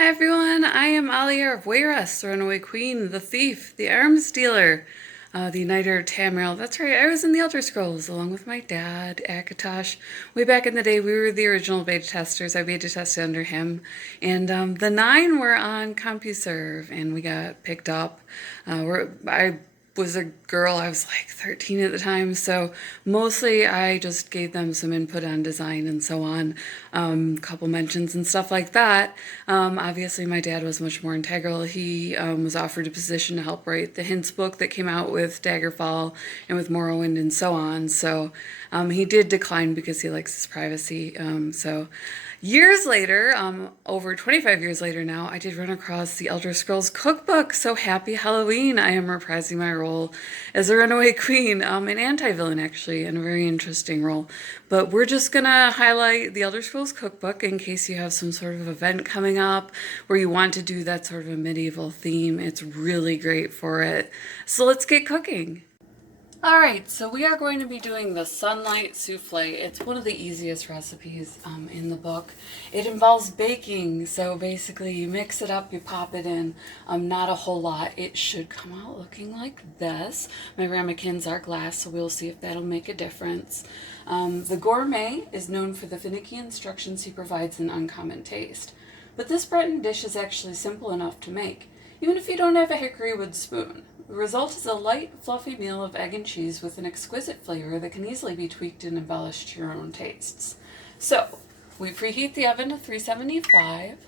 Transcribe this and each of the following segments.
Hi everyone, I am Aliera of Wayrest, the Runaway Queen, the Thief, the Arms Dealer, the Uniter of Tamriel. That's right, I was in the Elder Scrolls along with my dad, Akatosh. Way back in the day, we were the original beta testers. I beta tested under him. And the 9 were on CompuServe, and we got picked up. I was a girl, I was like 13 at the time, so mostly I just gave them some input on design and so on, couple mentions and stuff like that. Obviously my dad was much more integral. He was offered a position to help write the hints book that came out with Daggerfall and with Morrowind and so on, so he did decline because he likes his privacy. So years later, over 25 years later now, I did run across the Elder Scrolls Cookbook. So happy Halloween! I am reprising my role as a runaway queen, an anti-villain actually, and a very interesting role. But we're just gonna highlight the Elder Scrolls Cookbook in case you have some sort of event coming up where you want to do that sort of a medieval theme. It's really great for it. So let's get cooking. Alright, so we are going to be doing the sunlight souffle. It's one of the easiest recipes in the book. It involves baking, so basically you mix it up, you pop it in, not a whole lot. It should come out looking like this. My ramekins are glass, so we'll see if that'll make a difference. The gourmet is known for the finicky instructions he provides in Uncommon Taste. But this Breton dish is actually simple enough to make, even if you don't have a hickory wood spoon. The result is a light, fluffy meal of egg and cheese with an exquisite flavor that can easily be tweaked and embellished to your own tastes. So, we preheat the oven to 375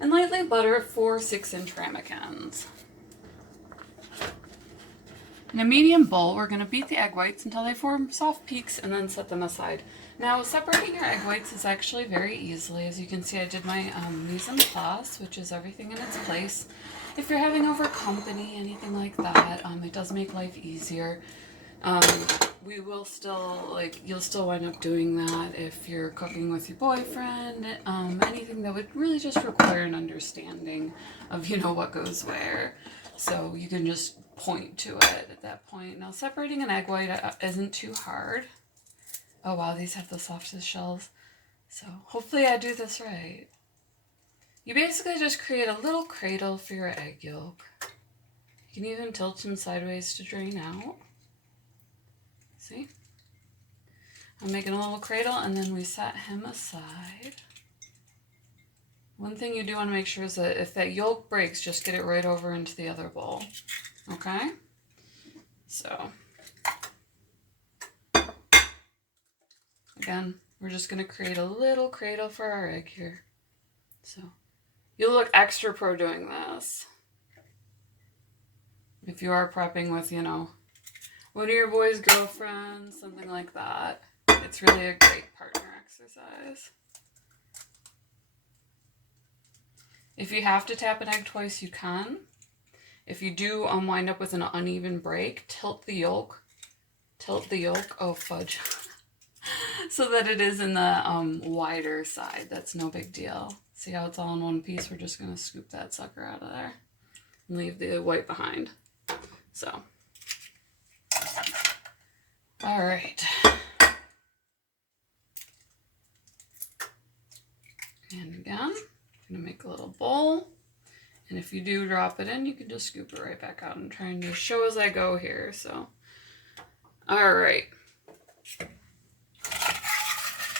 and lightly butter 4 6-inch ramekins. In a medium bowl, we're going to beat the egg whites until they form soft peaks and then set them aside. Now, separating your egg whites is actually very easily. As you can see, I did my mise en place, which is everything in its place. If you're having over company, anything like that, it does make life easier. We will still, you'll still wind up doing that if you're cooking with your boyfriend, anything that would really just require an understanding of, what goes where. So you can just point to it at that point. Now, separating an egg white isn't too hard. Oh wow, these have the softest shells. So hopefully I do this right. You basically just create a little cradle for your egg yolk. You can even tilt him sideways to drain out. See? I'm making a little cradle and then we set him aside. One thing you do want to make sure is that if that yolk breaks, just get it right over into the other bowl. Okay? So, again, we're just going to create a little cradle for our egg here. So, you'll look extra pro doing this. If you are prepping with, one of your boys' girlfriends, something like that. It's really a great partner exercise. If you have to tap an egg twice, you can. If you do wind up with an uneven break, tilt the yolk, oh fudge, so that it is in the wider side. That's no big deal. See how it's all in one piece? We're just going to scoop that sucker out of there and leave the white behind. So, all right. And again, I'm going to make a little bowl. And if you do drop it in, you can just scoop it right back out. I'm trying to show as I go here, so. All right.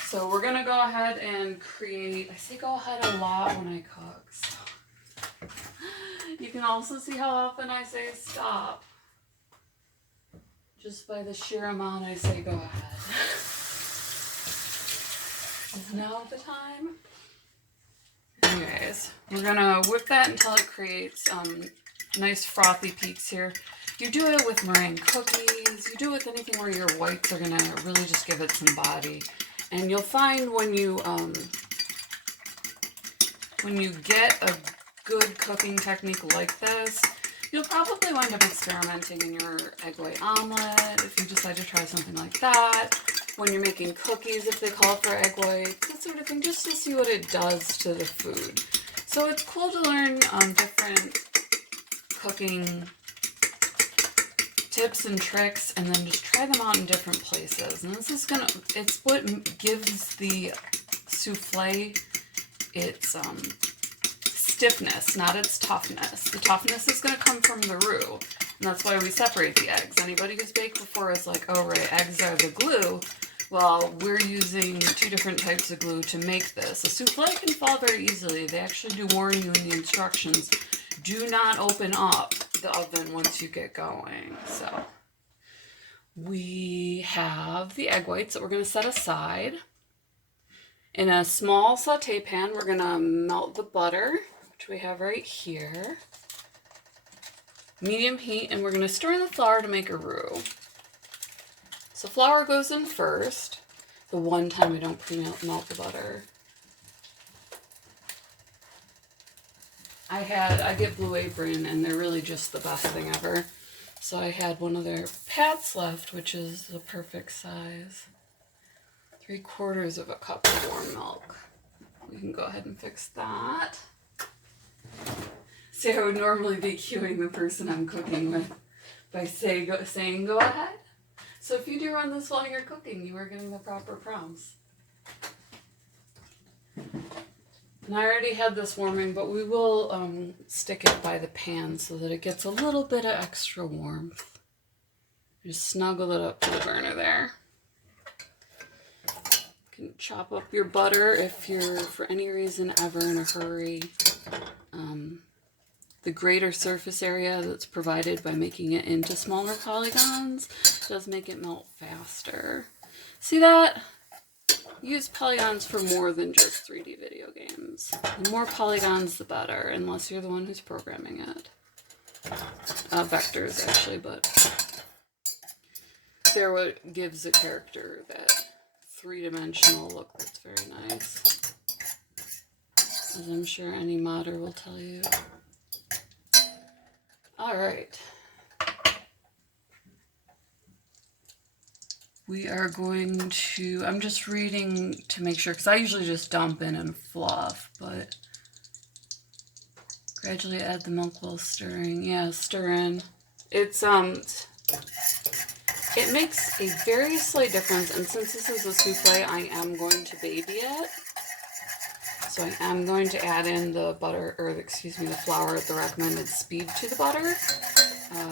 So we're going to go ahead and create, I say go ahead a lot when I cook. So. You can also see how often I say stop. Just by the sheer amount I say go ahead. Is now the time? Anyways, we're gonna whip that until it creates nice frothy peaks here. You do it with meringue cookies, you do it with anything where your whites are gonna really just give it some body. And you'll find when you get a good cooking technique like this, you'll probably wind up experimenting in your egg white omelet if you decide to try something like that. When you're making cookies, if they call for egg whites, that sort of thing, just to see what it does to the food. So it's cool to learn different cooking tips and tricks and then just try them out in different places. And this is it's what gives the souffle its stiffness, not its toughness. The toughness is going to come from the roux, and that's why we separate the eggs. Anybody who's baked before is like, oh right, eggs are the glue. Well, we're using 2 different types of glue to make this. A souffle can fall very easily. They actually do warn you in the instructions. Do not open up the oven once you get going. So we have the egg whites that we're going to set aside. In a small saute pan, we're going to melt the butter, which we have right here. Medium heat, and we're going to stir in the flour to make a roux. So flour goes in first, the one time I don't pre-melt the butter. I get Blue Apron, and they're really just the best thing ever. So I had one of their pats left, which is the perfect size. 3/4 of a cup of warm milk. We can go ahead and fix that. See, I would normally be cueing the person I'm cooking with by saying go ahead. So if you do run this while you're cooking, you are getting the proper prompts. And I already had this warming, but we will stick it by the pan so that it gets a little bit of extra warmth. Just snuggle it up to the burner there. You can chop up your butter if you're, for any reason, ever in a hurry. The greater surface area that's provided by making it into smaller polygons does make it melt faster. See that? Use polygons for more than just 3D video games. The more polygons, the better, unless you're the one who's programming it. Vectors, actually, but they're what gives the character that 3-dimensional look that's very nice. As I'm sure any modder will tell you. Alright. We are going to, I'm just reading to make sure, because I usually just dump in and fluff, but gradually add the milk while stirring. Yeah, stir in. It makes a very slight difference, and since this is a souffle, I am going to baby it. So I am going to add in the butter, or excuse me, the flour at the recommended speed to the butter.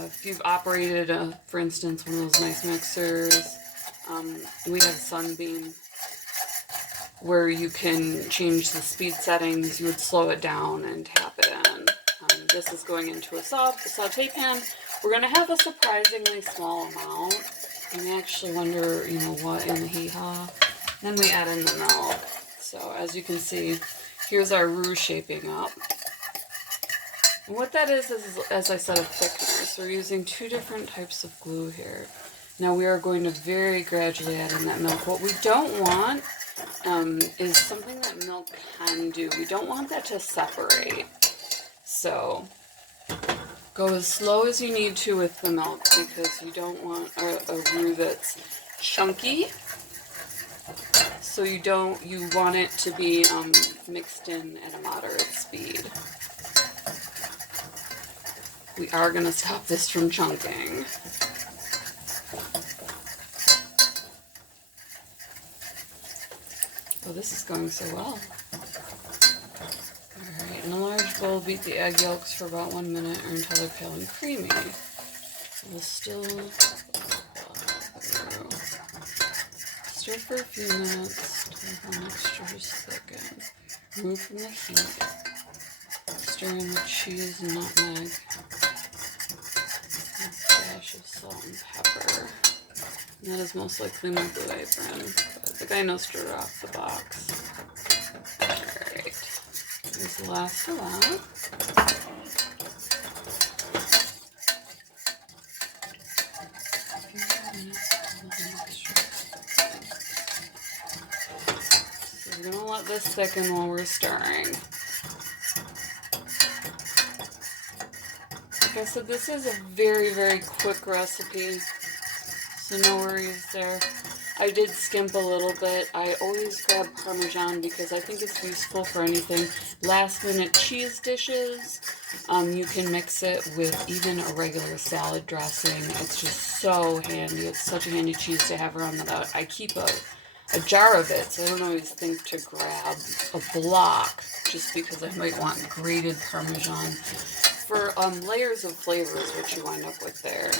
If you've operated, for instance, one of those nice mixers, we have Sunbeam, where you can change the speed settings. You would slow it down and tap it in. This is going into a saute pan. We're going to have a surprisingly small amount. And we actually wonder, you know, what in the hee-haw. Then we add in the milk. So as you can see, here's our roux shaping up. And what that is, as I said, a thickener. So we're using 2 different types of glue here. Now we are going to very gradually add in that milk. What we don't want is something that milk can do. We don't want that to separate. So go as slow as you need to with the milk, because you don't want a roux that's chunky. So you want it to be mixed in at a moderate speed. We are going to stop this from chunking. Oh, this is going so well. Alright, in a large bowl, beat the egg yolks for about 1 minute or until they're pale and creamy. We'll still stir for a few minutes till the mixture is thickened. Remove from the heat. Stir in the cheese and nutmeg. A dash of salt and pepper. And that is most likely my Blue Apron, but I think I know stir off the box. Alright. Here's the last of that. We're going to let this thicken while we're stirring. Like I said, this is a very, very quick recipe, so no worries there. I did skimp a little bit. I always grab Parmesan because I think it's useful for anything. Last minute cheese dishes. You can mix it with even a regular salad dressing. It's just so handy. It's such a handy cheese to have around that I keep a a jar of it, so I don't always think to grab a block just because I might want grated Parmesan for layers of flavors, which you wind up with there.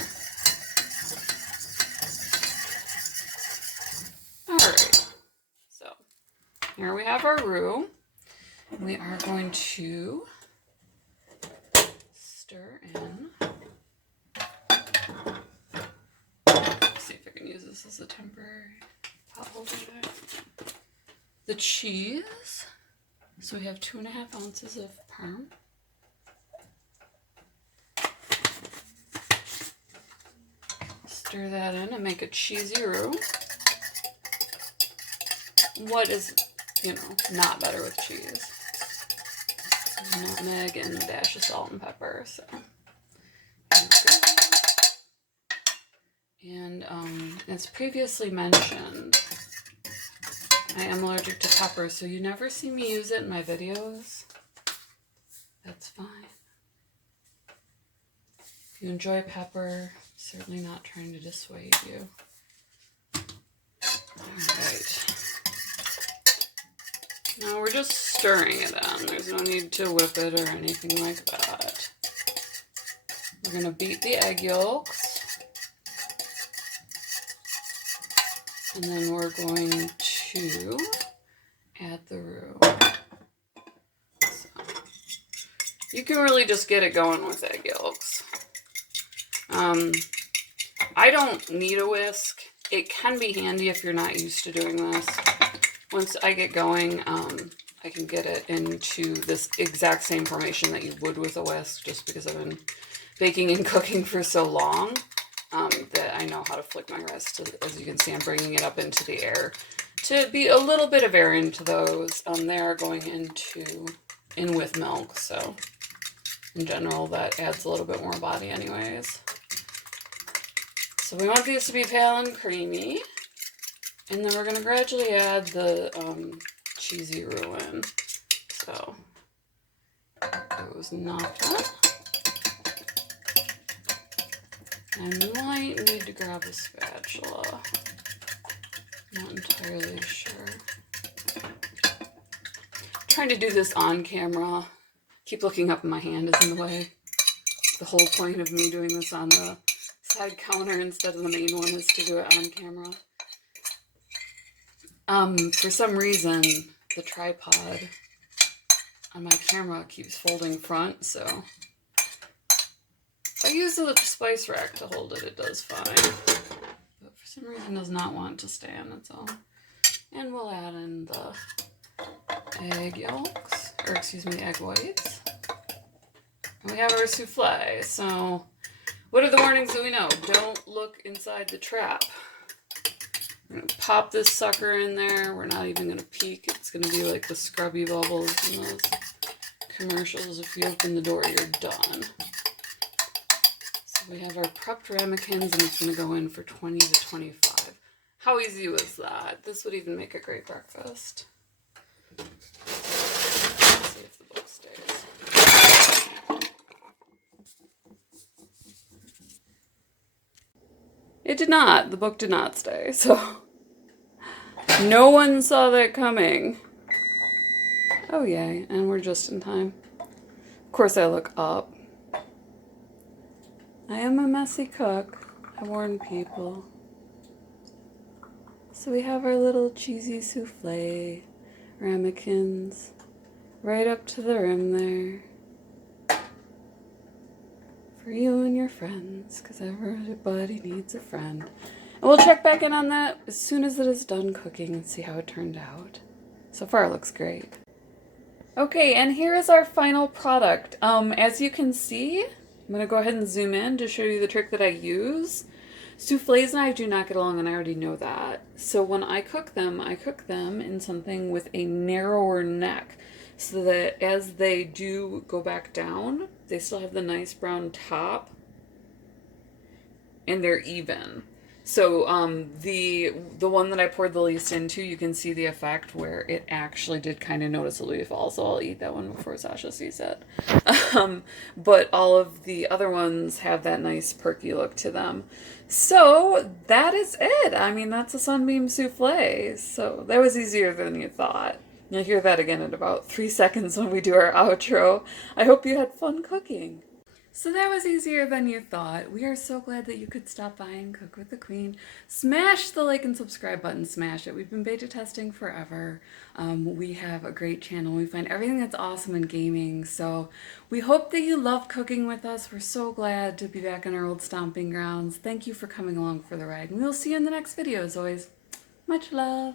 Alright, so here we have our roux. We are going to stir in. Let's see if I can use this as a temporary pot holder there. The cheese. So we have 2.5 ounces of parm. Stir that in and make a cheesy roux. What is, not better with cheese? Nutmeg and a dash of salt and pepper. So and as previously mentioned, I am allergic to pepper, so you never see me use it in my videos. That's fine. If you enjoy pepper, certainly not trying to dissuade you. Alright. Now we're just stirring it in. There's no need to whip it or anything like that. We're going to beat the egg yolks. And then we're going to add the roux. So, you can really just get it going with egg yolks. I don't need a whisk. It can be handy if you're not used to doing this. Once I get going, I can get it into this exact same formation that you would with a whisk, just because I've been baking and cooking for so long that I know how to flick my wrist. As you can see, I'm bringing it up into the air to be a little bit of air into those. They are going in with milk, so in general that adds a little bit more body anyways. So we want these to be pale and creamy. And then we're going to gradually add the cheesy roux in. So, goes nothing. I might need to grab a spatula. Not entirely sure. Trying to do this on camera. Keep looking up and my hand is in the way. The whole point of me doing this on the side counter instead of the main one is to do it on camera. For some reason, the tripod on my camera keeps folding front, so if I use the spice rack to hold it, it does fine. But for some reason, it does not want to stay on its own. And we'll add in the egg yolks, or excuse me, egg whites. And we have our souffle. So, what are the warnings that we know? Don't look inside the trap. We're going to pop this sucker in there. We're not even going to peek. It's going to be like the scrubby bubbles in those commercials. If you open the door, you're done. So we have our prepped ramekins, and it's going to go in for 20 to 25. How easy was that? This would even make a great breakfast. Let's see if the book stays. It did not. The book did not stay, so no one saw that coming. Oh yay, and we're just in time. Of course I look up. I am a messy cook. I warn people. So we have our little cheesy souffle ramekins right up to the rim there. For you and your friends, because everybody needs a friend. And we'll check back in on that as soon as it is done cooking and see how it turned out. So far it looks great. Okay, and here is our final product. As you can see, I'm going to go ahead and zoom in to show you the trick that I use. Souffles and I do not get along, and I already know that. So when I cook them in something with a narrower neck, so that as they do go back down, they still have the nice brown top, and they're even. So the one that I poured the least into, you can see the effect where it actually did kind of noticeably fall. So I'll eat that one before Sasha sees it. But all of the other ones have that nice perky look to them. So that is it. I mean, that's a sunbeam souffle. So that was easier than you thought. You'll hear that again in about 3 seconds when we do our outro. I hope you had fun cooking. So that was easier than you thought. We are so glad that you could stop by and cook with the Queen. Smash the like and subscribe button, smash it. We've been beta testing forever. We have a great channel. We find everything that's awesome in gaming. So we hope that you love cooking with us. We're so glad to be back in our old stomping grounds. Thank you for coming along for the ride. And we'll see you in the next video as always. Much love.